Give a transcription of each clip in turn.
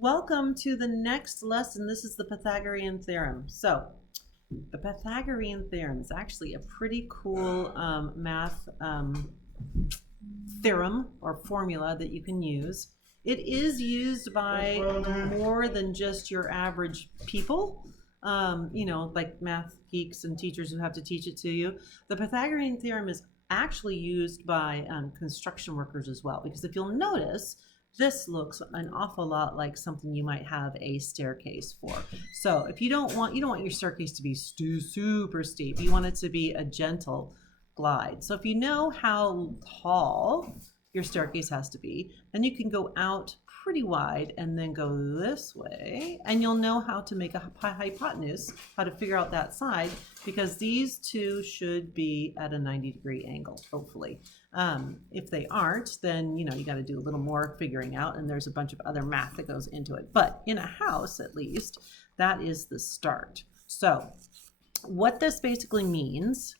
Welcome to the next lesson. This is the Pythagorean Theorem. So, the Pythagorean Theorem is actually a pretty cool math theorem or formula that you can use. It is used by more than just your average people, like math geeks and teachers who have to teach it to you. The Pythagorean Theorem is actually used by construction workers as well, because if you'll notice, this looks an awful lot like something you might have a staircase for. So if you don't want your staircase to be super steep, you want it to be a gentle glide. So if you know how tall your staircase has to be, then you can go out pretty wide and then go this way, and you'll know how to make a hypotenuse, how to figure out that side, because these two should be at a 90-degree angle, hopefully. If they aren't, then you got to do a little more figuring out, and there's a bunch of other math that goes into it. But in a house, at least, that is the start. So what this basically means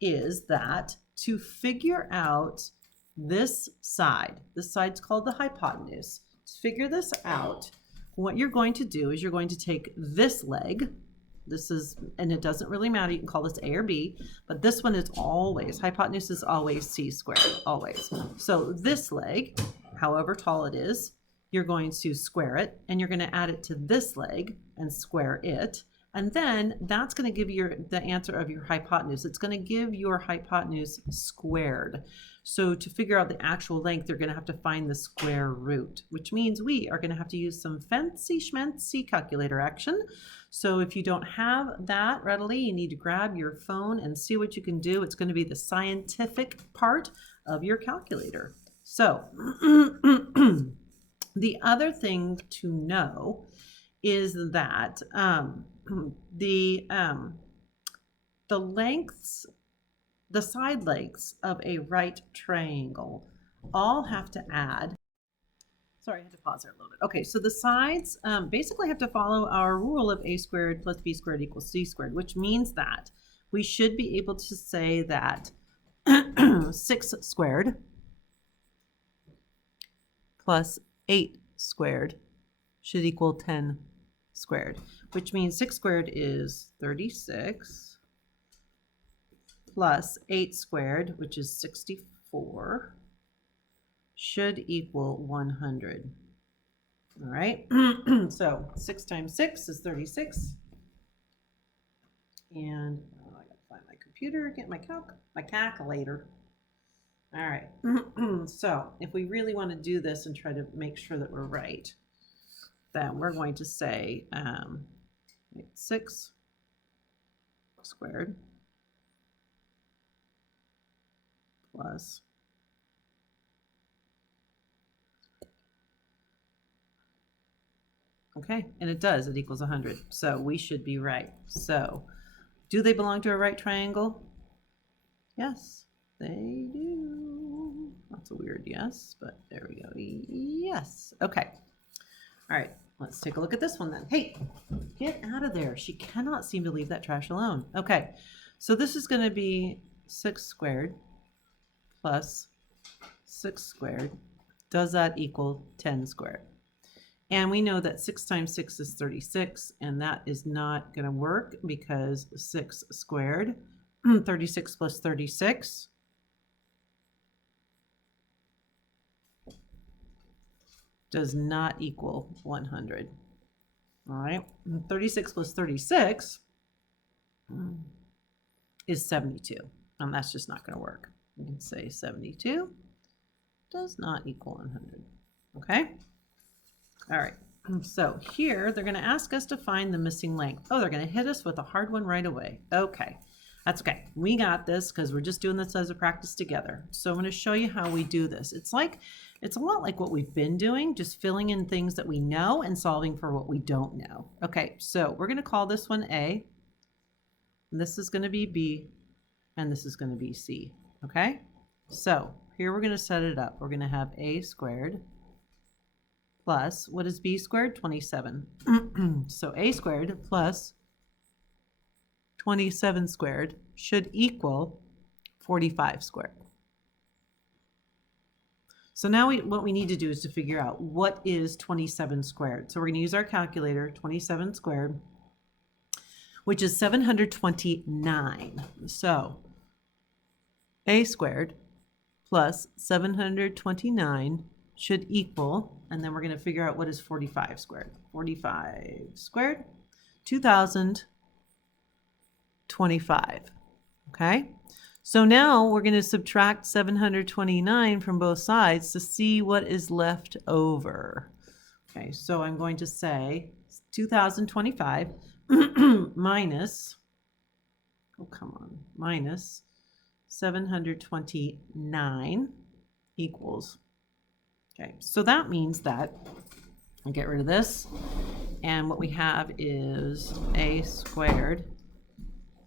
is that to figure out this side's called the hypotenuse. To figure this out, what you're going to do is you're going to take this leg. This is, and it doesn't really matter, you can call this A or B, but this one is always, hypotenuse is always c squared, always. So this leg, however tall it is, you're going to square it, and you're going to add it to this leg and square it. And then that's going to give you the answer of your hypotenuse. It's going to give your hypotenuse squared. So to figure out the actual length, you're going to have to find the square root, which means we are going to have to use some fancy schmancy calculator action. So if you don't have that readily, you need to grab your phone and see what you can do. It's going to be the scientific part of your calculator. So the other thing to know is that the side lengths of a right triangle all have to add. Sorry, I had to pause there a little bit. Okay, so the sides basically have to follow our rule of a squared plus b squared equals c squared, which means that we should be able to say that 6 squared plus 8 squared should equal 10 squared, which means 6 squared is 36 plus 8 squared, which is 64, should equal 100. All right, so 6 times 6 is 36. And I gotta find my computer, get my calculator. All right, so if we really want to do this and try to make sure that we're right, then we're going to say 6 squared plus okay, and it does, it equals 100. So we should be right. So do they belong to a right triangle? Yes, they do. That's a weird yes, but there we go. Yes. Okay. All right, let's take a look at this one then. Hey, get out of there. She cannot seem to leave that trash alone. Okay, so this is going to be 6 squared plus 6 squared. Does that equal 10 squared? And we know that 6 times 6 is 36, and that is not going to work because 6 squared, 36 plus 36, does not equal 100. All right, 36 plus 36 is 72, and that's just not going to work. We can say 72 does not equal 100. Okay. All right, so here they're going to ask us to find the missing length. Oh, they're going to hit us with a hard one right away. Okay, that's okay. We got this because we're just doing this as a practice together. So I'm going to show you how we do this. It's a lot like what we've been doing, just filling in things that we know and solving for what we don't know. Okay, so we're going to call this one A, and this is going to be B, and this is going to be C. Okay, so here we're going to set it up. We're going to have A squared plus, what is b squared? 27. So a squared plus 27 squared should equal 45 squared. So now what we need to do is to figure out what is 27 squared. So we're going to use our calculator, 27 squared, which is 729. So a squared plus 729 should equal, and then we're going to figure out what is 45 squared. 45 squared, 2025. Okay? So now we're going to subtract 729 from both sides to see what is left over. Okay, so I'm going to say 2025 minus, oh come on, minus 729 equals, okay, so that means that I'll get rid of this, and what we have is a squared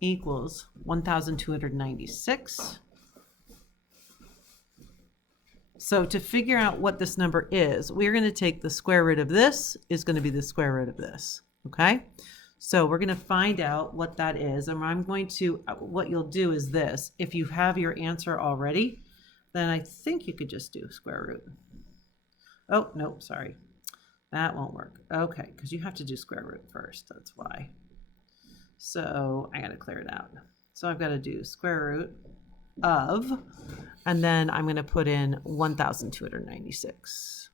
equals 1,296. So to figure out what this number is, we're going to take the square root of this is going to be the square root of this, okay? So we're going to find out what that is, and I'm going to, what you'll do is this. If you have your answer already, then I think you could just do square root. Oh, no, sorry. That won't work. Okay, because you have to do square root first, that's why. So I got to clear it out. So I've got to do square root of, and then I'm going to put in 1,296.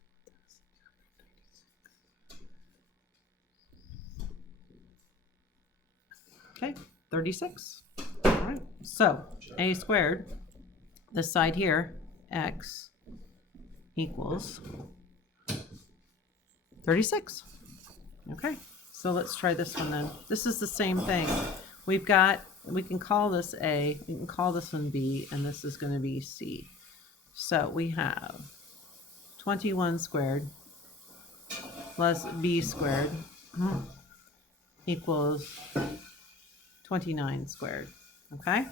Okay, 36. All right, so a squared, this side here, x equals 36. Okay. So let's try this one then. This is the same thing. We can call this A, we can call this one B, and this is going to be C. So we have 21 squared plus B squared equals 29 squared. Okay?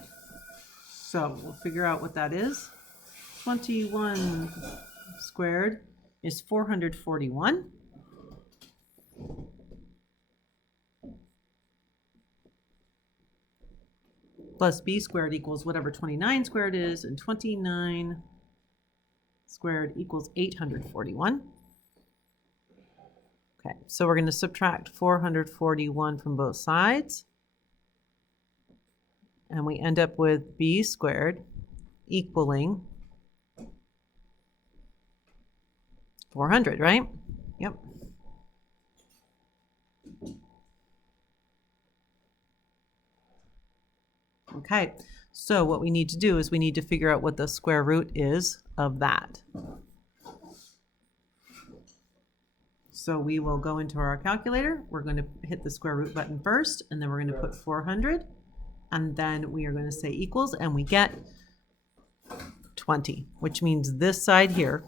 So we'll figure out what that is. 21 squared is 441. Plus b squared equals whatever 29 squared is, and 29 squared equals 841. Okay, so we're going to subtract 441 from both sides, and we end up with b squared equaling 400, right? Yep. Okay, so what we need to do is we need to figure out what the square root is of that. So we will go into our calculator. We're going to hit the square root button first, and then we're going to put 400, and then we are going to say equals, and we get 20, which means this side here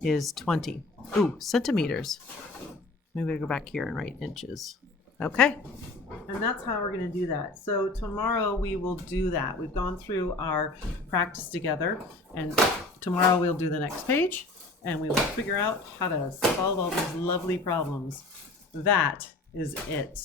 is 20. Ooh, centimeters. Maybe I go back here and write inches. Okay, and that's how we're going to do that. So tomorrow we will do that. We've gone through our practice together, and tomorrow we'll do the next page, and we will figure out how to solve all these lovely problems. That is it.